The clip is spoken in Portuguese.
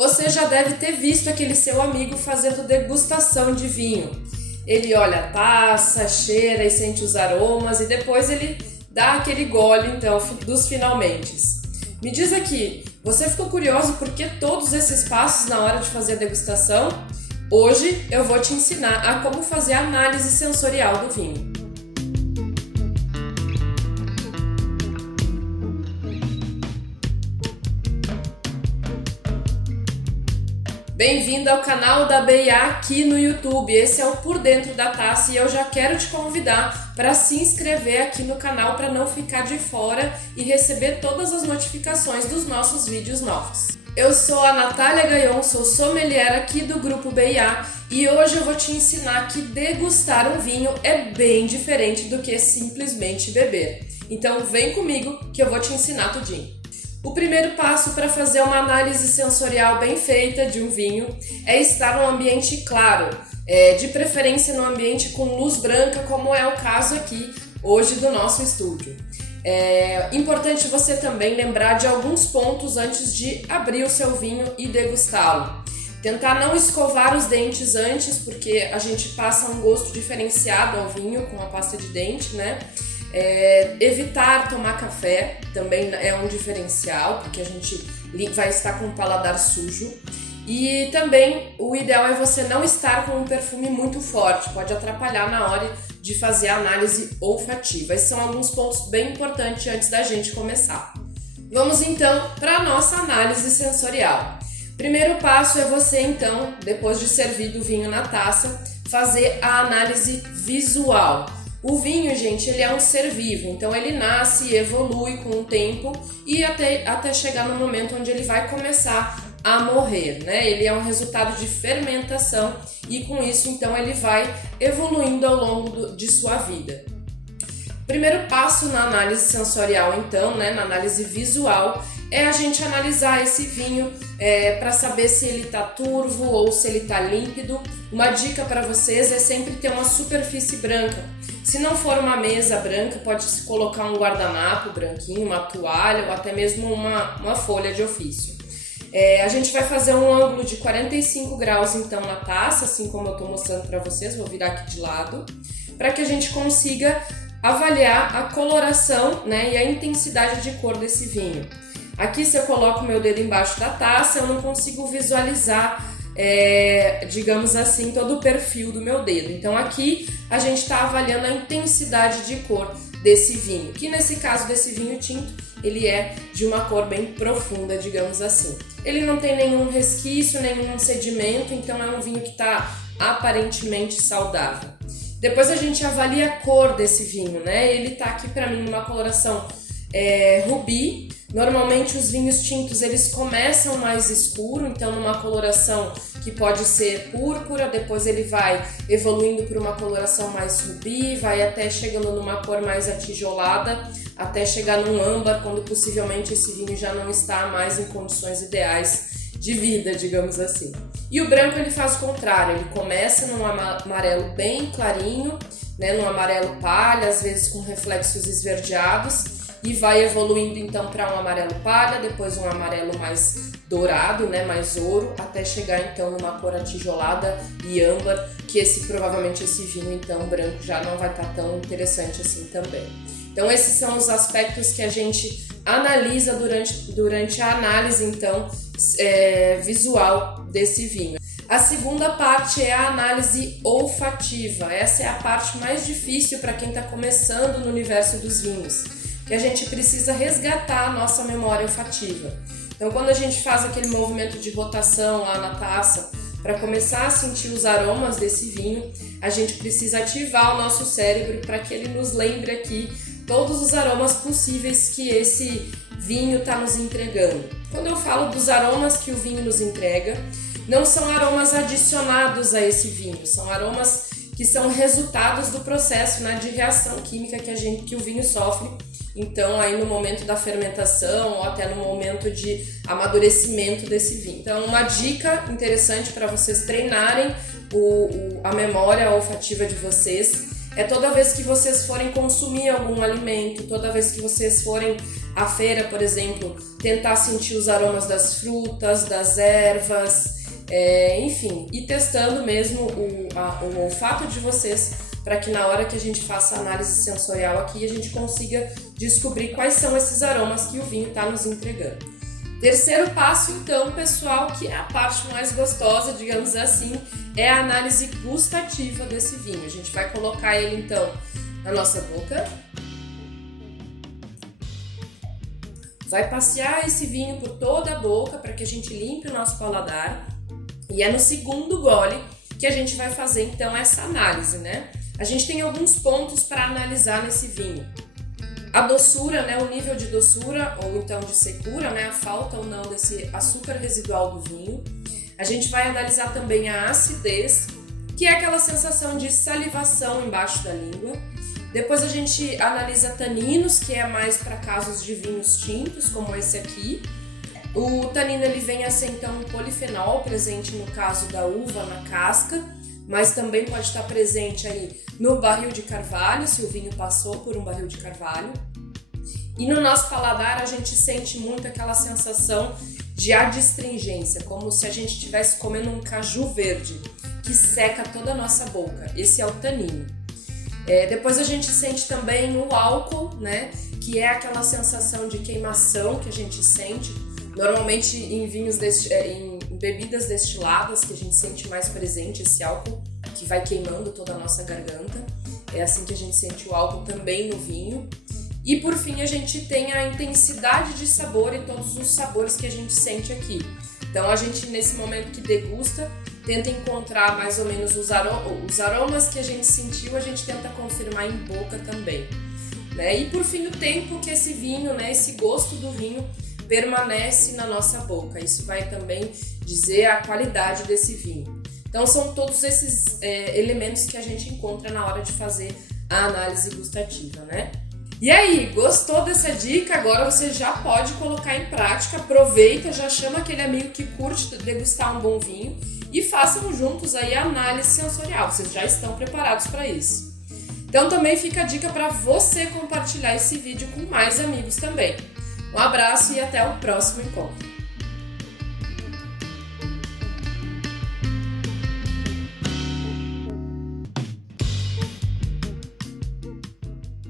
Você já deve ter visto aquele seu amigo fazendo degustação de vinho. Ele olha a taça, cheira e sente os aromas e depois ele dá aquele gole, então, dos finalmentes. Me diz aqui, você ficou curioso por que todos esses passos na hora de fazer a degustação? Hoje eu vou te ensinar a como fazer a análise sensorial do vinho. Bem-vindo ao canal da BIA aqui no YouTube. Esse é o Por Dentro da Taça e eu já quero te convidar para se inscrever aqui no canal para não ficar de fora e receber todas as notificações dos nossos vídeos novos. Eu sou a Natália Gaion, sou sommelier aqui do Grupo BIA e hoje eu vou te ensinar que degustar um vinho é bem diferente do que simplesmente beber. Então vem comigo que eu vou te ensinar tudinho. O primeiro passo para fazer uma análise sensorial bem feita de um vinho é estar num ambiente claro, de preferência num ambiente com luz branca, como é o caso aqui hoje do nosso estúdio. É importante você também lembrar de alguns pontos antes de abrir o seu vinho e degustá-lo. Tentar não escovar os dentes antes, porque a gente passa um gosto diferenciado ao vinho com a pasta de dente, né? Evitar tomar café também é um diferencial, porque a gente vai estar com o paladar sujo. E também o ideal é você não estar com um perfume muito forte, pode atrapalhar na hora de fazer a análise olfativa. Esses são alguns pontos bem importantes antes da gente começar. Vamos então para a nossa análise sensorial. Primeiro passo é você então, depois de servir o vinho na taça, fazer a análise visual. O vinho, gente, ele é um ser vivo, então ele nasce e evolui com o tempo e até chegar no momento onde ele vai começar a morrer, né? Ele é um resultado de fermentação e com isso, então, ele vai evoluindo ao longo de sua vida. Primeiro passo na análise sensorial, então, né, na análise visual, é a gente analisar esse vinho para saber se ele está turvo ou se ele está límpido. Uma dica para vocês é sempre ter uma superfície branca. Se não for uma mesa branca, pode-se colocar um guardanapo branquinho, uma toalha ou até mesmo uma folha de ofício. A gente vai fazer um ângulo de 45 graus então na taça, assim como eu estou mostrando para vocês, vou virar aqui de lado, para que a gente consiga avaliar a coloração, né, e a intensidade de cor desse vinho. Aqui, se eu coloco o meu dedo embaixo da taça, eu não consigo visualizar, digamos assim, todo o perfil do meu dedo. Então aqui a gente está avaliando a intensidade de cor desse vinho, que nesse caso desse vinho tinto, ele é de uma cor bem profunda, digamos assim. Ele não tem nenhum resquício, nenhum sedimento, então é um vinho que está aparentemente saudável. Depois a gente avalia a cor desse vinho, né? Ele tá aqui para mim numa coloração rubi. Normalmente os vinhos tintos eles começam mais escuro, então numa coloração que pode ser púrpura, depois ele vai evoluindo para uma coloração mais rubi, vai até chegando numa cor mais atijolada, até chegar num âmbar, quando possivelmente esse vinho já não está mais em condições ideais de vida, digamos assim. E o branco ele faz o contrário, ele começa num amarelo bem clarinho, né, num amarelo palha, às vezes com reflexos esverdeados, e vai evoluindo então para um amarelo palha, depois um amarelo mais dourado, né, mais ouro, até chegar então numa cor atijolada e âmbar, que provavelmente esse vinho então branco já não vai estar tão interessante assim também. Então esses são os aspectos que a gente analisa durante a análise então visual desse vinho. A segunda parte é a análise olfativa. Essa é a parte mais difícil para quem está começando no universo dos vinhos, que a gente precisa resgatar a nossa memória olfativa. Então quando a gente faz aquele movimento de rotação lá na taça para começar a sentir os aromas desse vinho, a gente precisa ativar o nosso cérebro para que ele nos lembre aqui todos os aromas possíveis que esse vinho está nos entregando. Quando eu falo dos aromas que o vinho nos entrega, não são aromas adicionados a esse vinho, são aromas que são resultados do processo, né, de reação química que o vinho sofre. Então, aí no momento da fermentação ou até no momento de amadurecimento desse vinho. Então, uma dica interessante para vocês treinarem a memória olfativa de vocês é toda vez que vocês forem consumir algum alimento, toda vez que vocês forem à feira, por exemplo, tentar sentir os aromas das frutas, das ervas, enfim, e testando mesmo o olfato de vocês, para que na hora que a gente faça a análise sensorial aqui, a gente consiga descobrir quais são esses aromas que o vinho está nos entregando. Terceiro passo, então, pessoal, que é a parte mais gostosa, digamos assim, é a análise gustativa desse vinho. A gente vai colocar ele, então, na nossa boca. Vai passear esse vinho por toda a boca para que a gente limpe o nosso paladar. E é no segundo gole que a gente vai fazer, então, essa análise, né? A gente tem alguns pontos para analisar nesse vinho. A doçura, né, o nível de doçura ou então de secura, né, a falta ou não desse açúcar residual do vinho. A gente vai analisar também a acidez, que é aquela sensação de salivação embaixo da língua. Depois a gente analisa taninos, que é mais para casos de vinhos tintos, como esse aqui. O tanino ele vem a ser então um polifenol presente no caso da uva na casca, mas também pode estar presente aí no barril de carvalho, se o vinho passou por um barril de carvalho. E no nosso paladar a gente sente muito aquela sensação de adstringência, como se a gente estivesse comendo um caju verde, que seca toda a nossa boca. Esse é o tanino. Depois a gente sente também o álcool, né, que é aquela sensação de queimação que a gente sente, normalmente em em bebidas destiladas, que a gente sente mais presente esse álcool, que vai queimando toda a nossa garganta. É assim que a gente sente o álcool também no vinho. E por fim a gente tem a intensidade de sabor e todos os sabores que a gente sente aqui. Então a gente, nesse momento que degusta, tenta encontrar mais ou menos os aromas que a gente sentiu, a gente tenta confirmar em boca também, né? E por fim o tempo que esse vinho, né, esse gosto do vinho permanece na nossa boca. Isso vai também dizer a qualidade desse vinho. Então são todos esses elementos que a gente encontra na hora de fazer a análise gustativa, né? E aí, gostou dessa dica? Agora você já pode colocar em prática, aproveita, já chama aquele amigo que curte degustar um bom vinho e façam juntos aí a análise sensorial, vocês já estão preparados para isso. Então também fica a dica para você compartilhar esse vídeo com mais amigos também. Um abraço e até o próximo encontro!